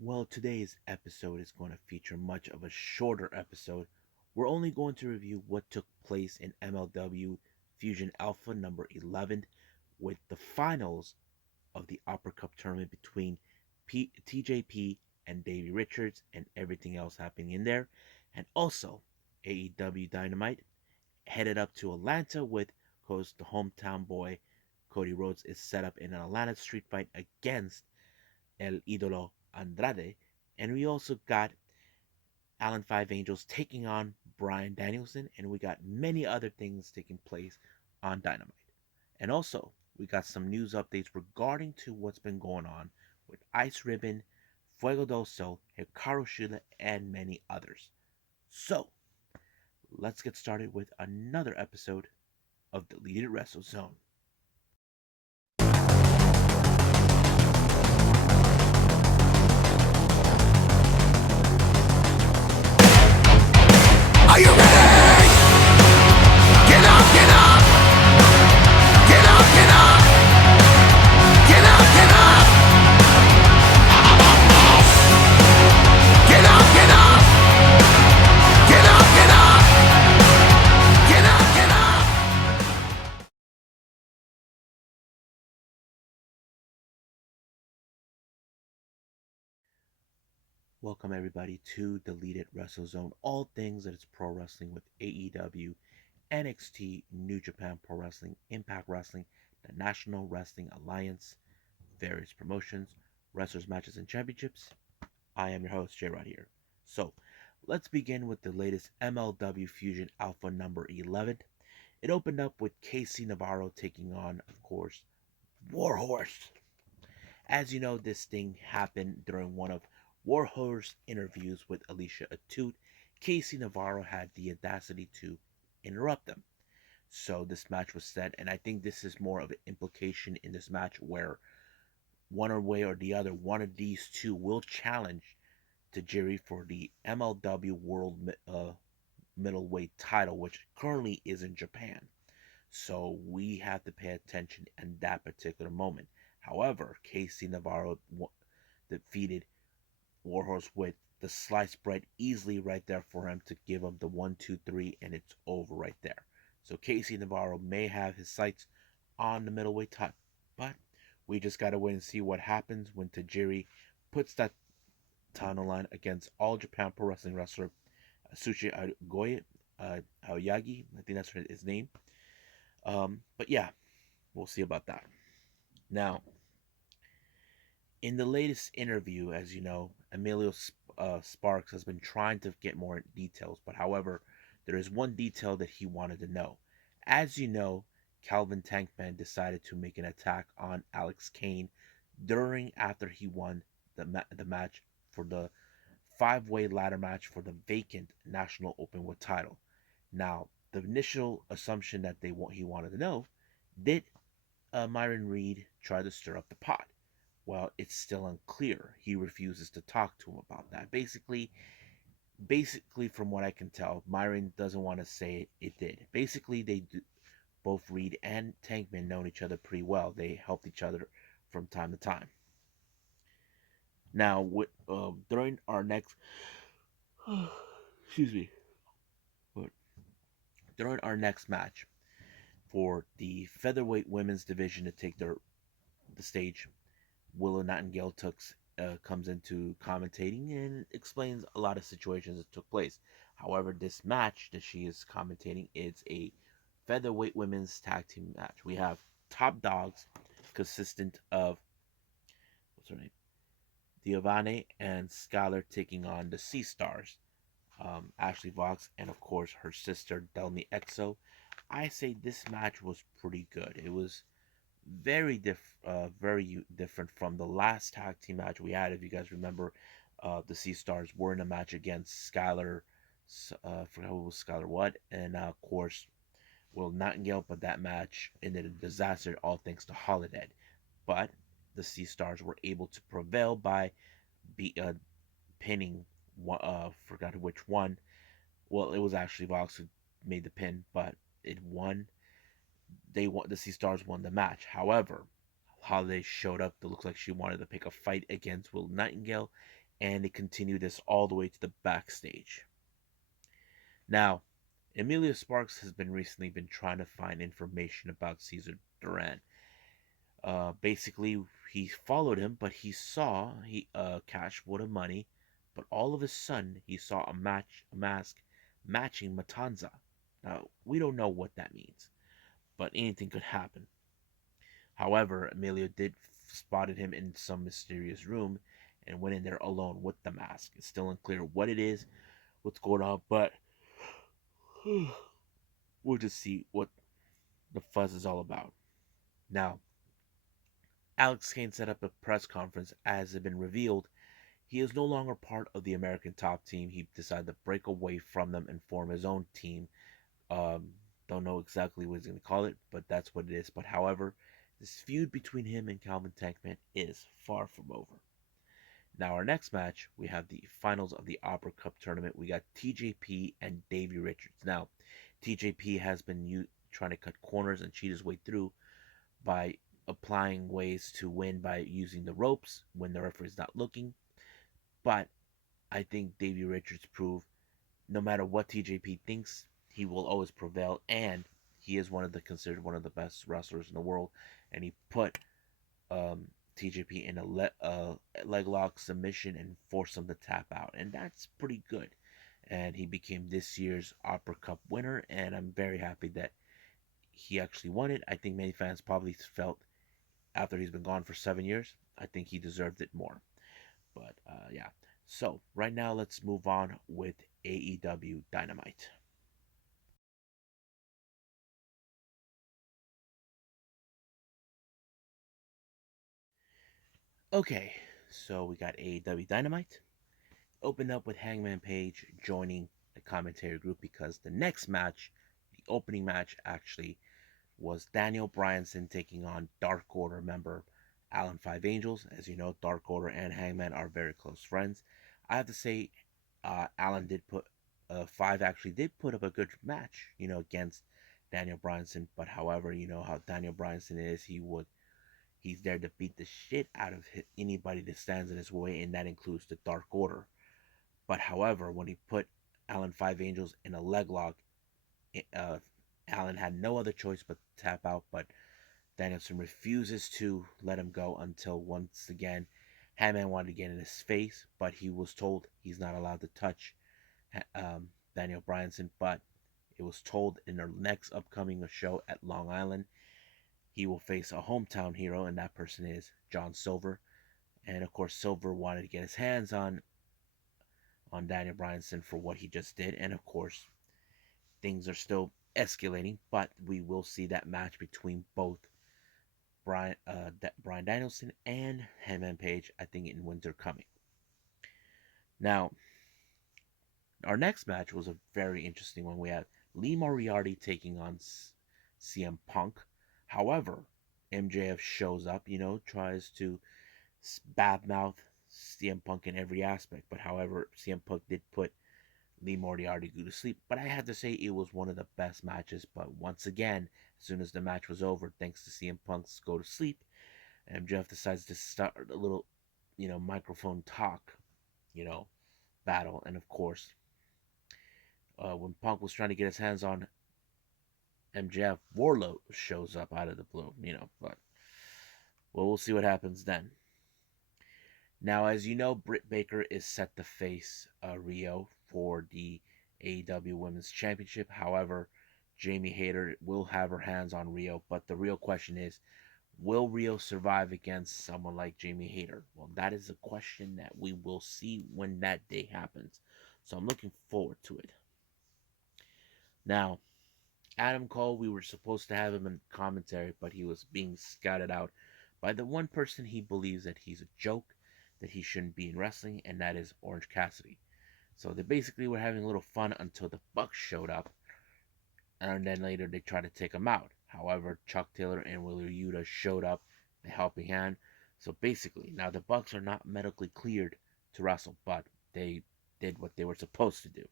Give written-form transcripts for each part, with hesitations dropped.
Well, today's episode is going to feature much of a shorter episode. We're only going to review what took place in MLW Fusion Alpha number 11 with the finals of the Upper Cup tournament between TJP and Davey Richards and everything else happening in there. And also, AEW Dynamite headed up to Atlanta with because the hometown boy Cody Rhodes is set up in an Atlanta street fight against El Idolo Andrade. And we also got Alan Five Angels taking on Brian Danielson, and we got many other things taking place on Dynamite. And also, we got some news updates regarding to what's been going on with Ice Ribbon, Fuego del Sol, Hikaru Shida, and many others. So, let's get started with another episode of Deleted Wrestle Zone. Are you ready? Get up, get up! Get up, get up! Get up, get up! Get up, get up! Get up, get up! Get up, get up! Welcome everybody to Deleted Wrestle Zone, all things that is pro wrestling with AEW, NXT, New Japan Pro Wrestling, Impact Wrestling, the National Wrestling Alliance, various promotions, wrestlers, matches, and championships. I am your host, J Rod here. So, let's begin with the latest MLW Fusion Alpha number 11. It opened up with KC Navarro taking on, of course, Warhorse. As you know, this thing happened during one of Warhorse's interviews with Alicia Atout. KC Navarro had the audacity to interrupt them. So this match was set, and I think this is more of an implication in this match where one or way or the other, one of these two will challenge Tajiri for the MLW World Middleweight title, which currently is in Japan. So we have to pay attention in that particular moment. However, KC Navarro defeated Warhorse with the sliced bread easily right there for him to give him the 1, 2, 3, and it's over right there. So KC Navarro may have his sights on the middleweight title, but we just gotta wait and see what happens when Tajiri puts that title line against All Japan Pro Wrestling wrestler Sushi Aoyagi. I think that's his name. But yeah, we'll see about that. Now, in the latest interview, as you know, Emilio Sparks has been trying to get more details, but however, there is one detail that he wanted to know. As you know, Calvin Tankman decided to make an attack on Alex Kane after he won the match for the five-way ladder match for the vacant National Openwood title. Now, the initial assumption that he wanted to know, did Myron Reed try to stir up the pot? Well, it's still unclear. He refuses to talk to him about that. Basically, from what I can tell, Myron doesn't want to say it did. Basically, both Reed and Tankman know each other pretty well. They helped each other from time to time. Now, during our next, excuse me, during our next match for the featherweight women's division to take the stage, Willow Nightingale comes into commentating and explains a lot of situations that took place. However, this match that she is commentating is a featherweight women's tag team match. We have top dogs consistent of what's her name, Giovanni and Skylar taking on the Sea Stars, Ashley Vox, and of course her sister Delmy Exo. I say this match was pretty good. It was very different from the last tag team match we had. If you guys remember, the Sea Stars were in a match against Skylar. I forgot who was Skylar what, and of course, Will Nightingale. But that match ended in disaster, all thanks to Holiday. But the Sea Stars were able to prevail by pinning. Forgot which one. Well, it was actually Vox who made the pin, but it won. The Sea Stars won the match. However, Holiday showed up. It looks like she wanted to pick a fight against Will Nightingale, and they continue this all the way to the backstage. Now, Emilio Sparks has been recently been trying to find information about Cesar Duran. Basically, he followed him, but he saw he Cash would have money, but all of a sudden he saw a mask matching Matanza. Now we don't know what that means, but anything could happen. However, Emilio did spotted him in some mysterious room and went in there alone with the mask. It's still unclear what it is, what's going on, but we'll just see what the fuzz is all about. Now, Alex Kane set up a press conference as it had been revealed he is no longer part of the American top team. He decided to break away from them and form his own team. Um, don't know exactly what he's going to call it, but that's what it is. But however, this feud between him and Calvin Tankman is far from over. Now, our next match, we have the finals of the Opera Cup tournament. We got TJP and Davey Richards. Now, TJP has been trying to cut corners and cheat his way through by applying ways to win by using the ropes when the referee is not looking. But I think Davey Richards proved no matter what TJP thinks, he will always prevail, and he is considered one of the best wrestlers in the world. And he put TJP in a leg lock submission and forced him to tap out, and that's pretty good. And he became this year's Opera Cup winner, and I'm very happy that he actually won it. I think many fans probably felt after he's been gone for 7 years, I think he deserved it more. But yeah. So right now, let's move on with AEW Dynamite. Okay, so we got AEW Dynamite. Opened up with Hangman Page joining the commentary group because the next match, the opening match, actually was Daniel Bryanson taking on Dark Order member Alan Five Angels. As you know, Dark Order and Hangman are very close friends. I have to say, Alan did put Five actually did put up a good match, against Daniel Bryanson. But however, you know how Daniel Bryanson is, he's there to beat the shit out of anybody that stands in his way, and that includes the Dark Order. But however, when he put Alan Five Angels in a leg lock, uh, Alan had no other choice but to tap out. But Danielson refuses to let him go until once again Hangman wanted to get in his face, but he was told he's not allowed to touch Daniel Bryanson. But it was told in their next upcoming show at Long Island, he will face a hometown hero, and that person is John Silver. And of course, Silver wanted to get his hands on Daniel Bryanson for what he just did, and of course, things are still escalating. But we will see that match between both Bryan Danielson and Hangman Page, I think, in winter coming. Now, our next match was a very interesting one. We had Lee Moriarty taking on CM Punk. However, MJF shows up, tries to badmouth CM Punk in every aspect. But however, CM Punk did put Lee Moriarty go to sleep. But I had to say it was one of the best matches. But once again, as soon as the match was over, thanks to CM Punk's go to sleep, MJF decides to start a little, microphone talk, you know, battle. And of course, when Punk was trying to get his hands on MJF, Warlow shows up out of the blue, but well, we'll see what happens then. Now, as you know, Britt Baker is set to face Rio for the AEW Women's Championship. However, Jamie Hayter will have her hands on Rio, but the real question is, will Rio survive against someone like Jamie Hayter? Well, that is a question that we will see when that day happens. So I'm looking forward to it. Now, Adam Cole, we were supposed to have him in commentary, but he was being scouted out by the one person he believes that he's a joke, that he shouldn't be in wrestling, and that is Orange Cassidy. So they basically were having a little fun until the Bucks showed up, and then later they tried to take him out. However, Chuck Taylor and Wheeler Yuta showed up, the helping hand. So basically, now the Bucks are not medically cleared to wrestle, but they did what they were supposed to do.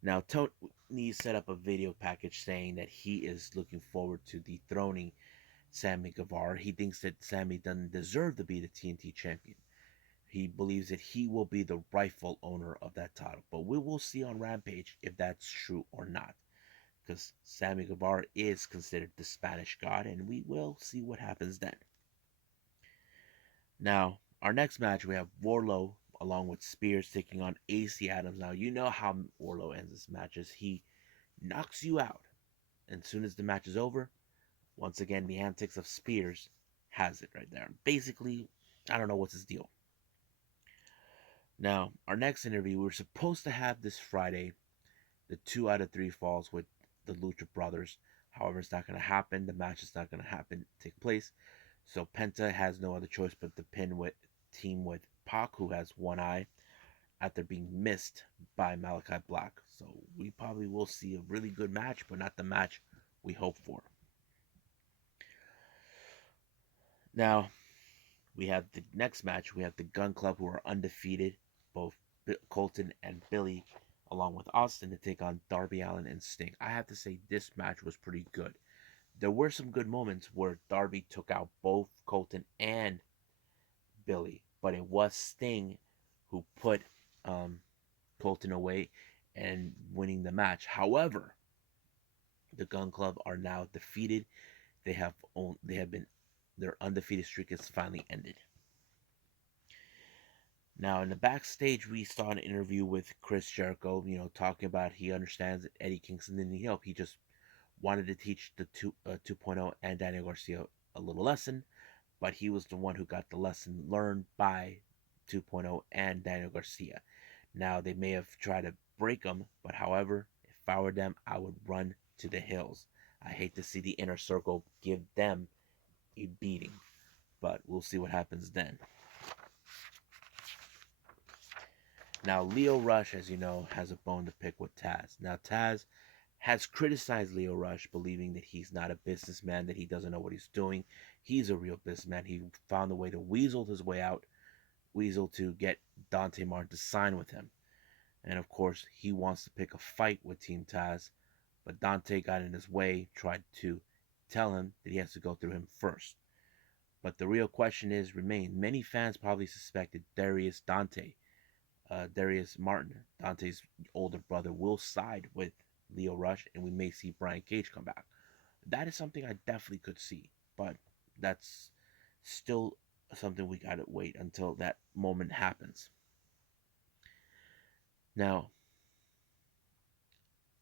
Now, Tony set up a video package saying that he is looking forward to dethroning Sammy Guevara. He thinks that Sammy doesn't deserve to be the TNT champion. He believes that he will be the rightful owner of that title. But we will see on Rampage if that's true or not. Because Sammy Guevara is considered the Spanish God, and we will see what happens then. Now, our next match, we have Warlow along with Spears taking on AC Adams. Now, you know how Warlow ends his matches. He knocks you out. And as soon as the match is over, once again, the antics of Spears has it right there. Basically, I don't know what's his deal. Now, our next interview, we were supposed to have this Friday the 2 out of 3 falls with the Lucha Brothers. However, it's not going to happen. The match is not going to happen, take place. So Penta has no other choice but to pin with team with Pac, who has one eye, after being missed by Malachi Black. So we probably will see a really good match, but not the match we hope for. Now, we have the next match. We have the Gun Club, who are undefeated, both Colton and Billy, along with Austin, to take on Darby Allin and Sting. I have to say, this match was pretty good. There were some good moments where Darby took out both Colton and Billy, but it was Sting who put um, Colton away and winning the match. However, the Gun Club are now defeated. They have been their undefeated streak has finally ended. Now, in the backstage, we saw an interview with Chris Jericho, talking about he understands that Eddie Kingston didn't need help. He just wanted to teach the 2.0 and Daniel Garcia a little lesson, but he was the one who got the lesson learned by 2.0 and Daniel Garcia. Now, they may have tried to break him, but however, if I were them, I would run to the hills. I hate to see the inner circle give them a beating, but we'll see what happens then. Now, Leo Rush, as you know, has a bone to pick with Taz. Now, Taz has criticized Leo Rush, believing that he's not a businessman, that he doesn't know what he's doing. He's a real businessman. He found a way to weasel his way out, weasel to get Dante Martin to sign with him. And of course, he wants to pick a fight with Team Taz, but Dante got in his way, tried to tell him that he has to go through him first. But the real question remains. Many fans probably suspected Darius Martin, Dante's older brother, will side with Leo Rush, and we may see Brian Cage come back. That is something I definitely could see, but that's still something we gotta wait until that moment happens. Now,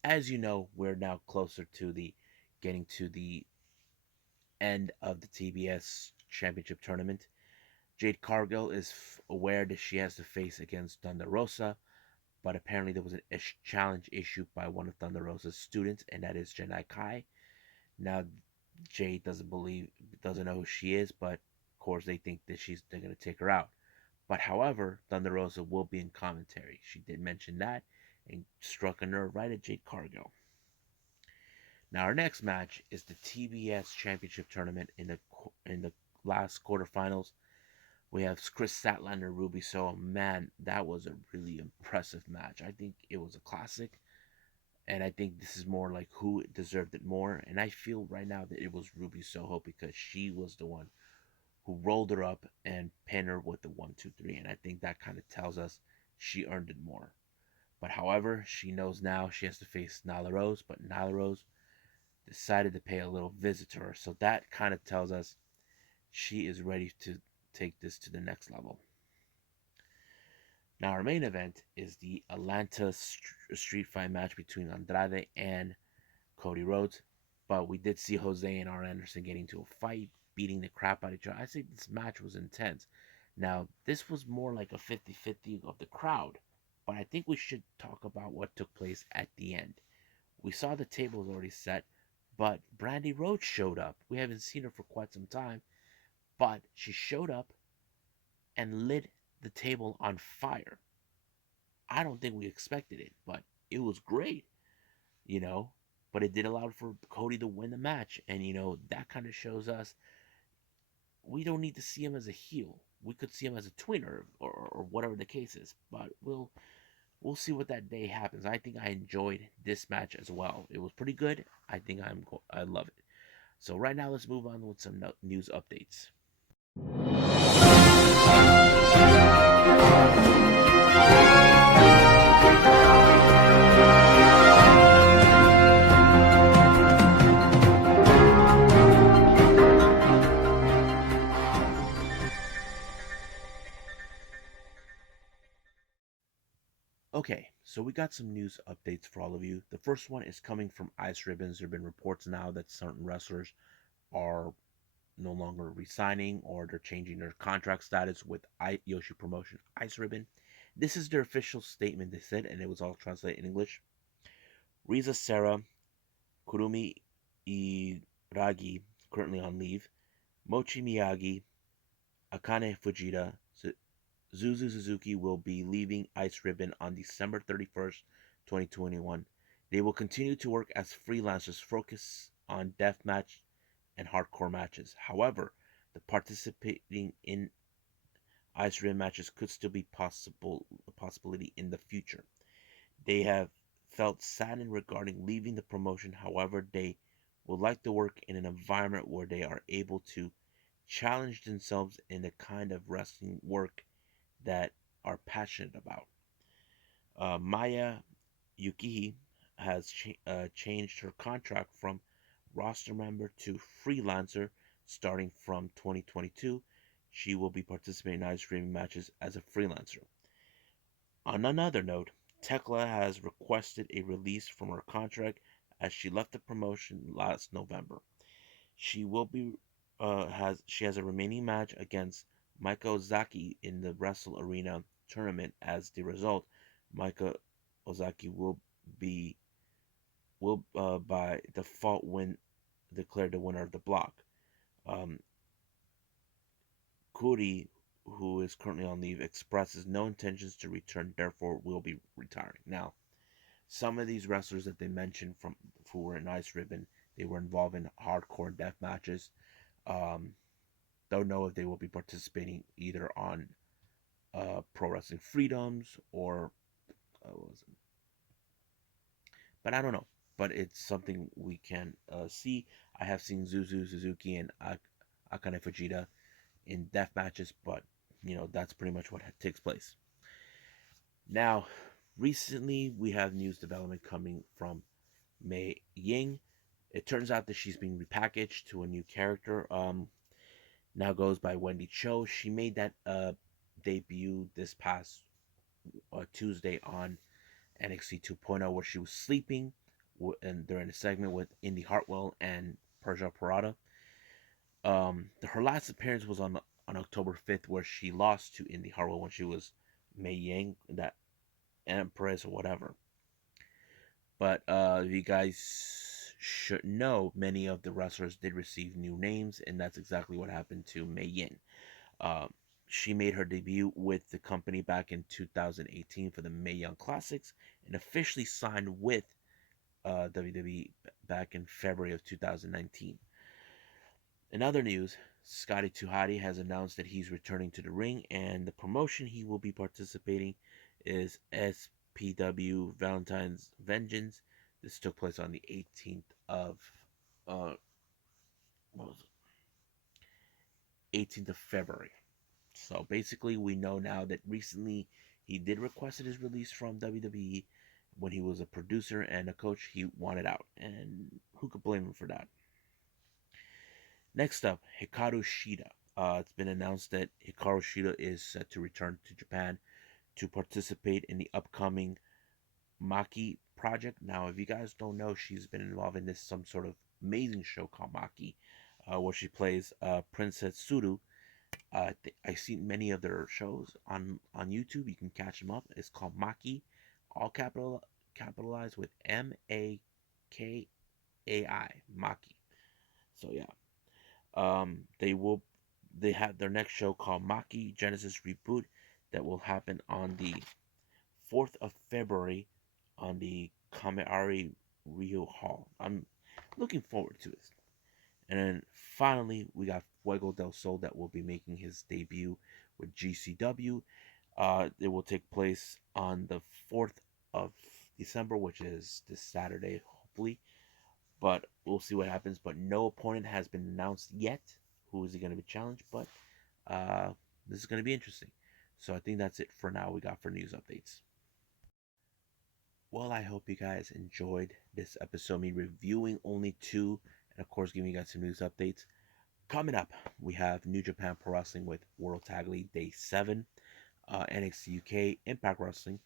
as you know, we're now closer to the getting to the end of the TBS Championship tournament. Jade Cargill is aware that she has to face against Thunder Rosa, but apparently there was a challenge issued by one of Thunder Rosa's students, and that is Janai Kai. Now, Jade doesn't know who she is, but of course they think that they're gonna take her out. But however, Thunder Rosa will be in commentary. She did mention that and struck a nerve right at Jade Cargill. Now our next match is the TBS Championship tournament in the last quarterfinals. We have Chris Statlander and Ruby So. Man, that was a really impressive match. I think it was a classic, and I think this is more like who deserved it more. And I feel right now that it was Ruby Soho because she was the one who rolled her up and pinned her with the 1, 2, 3. And I think that kind of tells us she earned it more. But however, she knows now she has to face Nyla Rose, but Nyla Rose decided to pay a little visit to her. So that kind of tells us she is ready to take this to the next level. Now, our main event is the Atlanta street fight match between Andrade and Cody Rhodes. But we did see Jose and R. Anderson getting into a fight, beating the crap out of each other. I think this match was intense. Now, this was more like a 50-50 of the crowd. But I think we should talk about what took place at the end. We saw the table was already set, but Brandy Rhodes showed up. We haven't seen her for quite some time, but she showed up and lit the table on fire. I don't think we expected it, but it was great, you know. But it did allow for Cody to win the match, and that kind of shows us we don't need to see him as a heel. We could see him as a tweener or whatever the case is, but we'll see what that day happens. I think I enjoyed this match as well. It was pretty good. I think I love it. So right now, let's move on with some news updates. Okay, so we got some news updates for all of you. The first one is coming from Ice Ribbons. There have been reports now that certain wrestlers are no longer resigning or they're changing their contract status with Yoshi Promotion Ice Ribbon. This is their official statement, they said, and it was all translated in English. Riza Sarah, Kurumi Iragi, currently on leave, Mochi Miyagi, Akane Fujita, Zuzu Suzuki will be leaving Ice Ribbon on December 31st, 2021. They will continue to work as freelancers, focus on deathmatch and hardcore matches. However, the participating in Ice Ribbon matches could still be a possibility in the future. They have felt saddened regarding leaving the promotion. However, they would like to work in an environment where they are able to challenge themselves in the kind of wrestling work that are passionate about. Maya Yukihi has changed her contract from roster member to freelancer starting from 2022. She will be participating in live streaming matches as a freelancer. On another note, Tekla has requested a release from her contract as she left the promotion last November. She will be has a remaining match against Maika Ozaki in the Wrestle Arena tournament. As the result, Maika Ozaki be will by default win declared the winner of the block. Um, Kuri, who is currently on leave, expresses no intentions to return, therefore will be retiring. Now, some of these wrestlers that they mentioned from who were in Ice Ribbon, they were involved in hardcore death matches. Um, don't know if they will be participating either on Pro Wrestling Freedoms or but I don't know. But it's something we can see. I have seen Zuzu Suzuki and Akane Fujita in death matches, but that's pretty much what takes place. Now, recently we have news development coming from Mei Ying. It turns out that she's being repackaged to a new character. Now goes by Wendy Cho. She made that debut this past Tuesday on NXT 2.0, where she was sleeping and during a segment with Indy Hartwell and Persia Parada. Her last appearance was on October 5th, where she lost to Indy Hartwell when she was Mei Ying, that Empress or whatever. But you guys should know, many of the wrestlers did receive new names, and that's exactly what happened to Mei Yin. Um, she made her debut with the company back in 2018 for the Mae Young Classics and officially signed with WWE back in February of 2019. In other news, Scotty Tuhati has announced that he's returning to the ring, and the promotion he will be participating is SPW Valentine's Vengeance. This took place on the 18th of uh, what was it? 18th of February. So basically, we know now that recently he did request his release from WWE when he was a producer and a coach. He wanted out, and who could blame him for that? Next up, Hikaru Shida. It's been announced that Hikaru Shida is set to return to Japan to participate in the upcoming Maki project. Now, if you guys don't know, she's been involved in this some sort of amazing show called Maki, where she plays Princess Suru. I've seen many of their shows on YouTube. You can catch them up. It's called Maki, all capitalized with Maki, Maki. So yeah, they will they have their next show called Maki Genesis Reboot that will happen on the 4th of February on the Kameari Rio Hall. I'm looking forward to it. And then finally, we got Fuego del Sol that will be making his debut with GCW. It will take place on the 4th of December, which is this Saturday, hopefully. but we'll see what happens. But no opponent has been announced yet. Who is he going to be challenged? But uh, this is going to be interesting. So I think that's it for now. We got for news updates. Well, I hope you guys enjoyed this episode, me reviewing only two, and of course giving you guys some news updates. Coming up, we have New Japan Pro Wrestling with World Tag League Day 7, NXT UK, Impact Wrestling,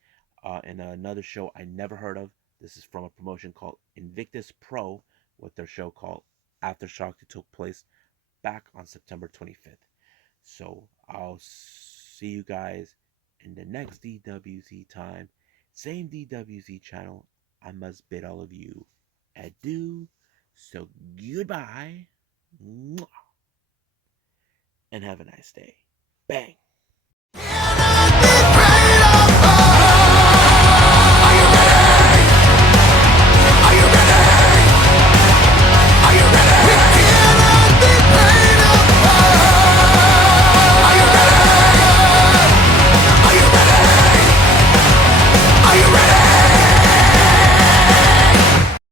and another show I never heard of. This is from a promotion called Invictus Pro with their show called Aftershock that took place back on September 25th. So I'll see you guys in the next DWZ time. Same DWZ channel. I must bid all of you adieu. So goodbye. And have a nice day. Bang.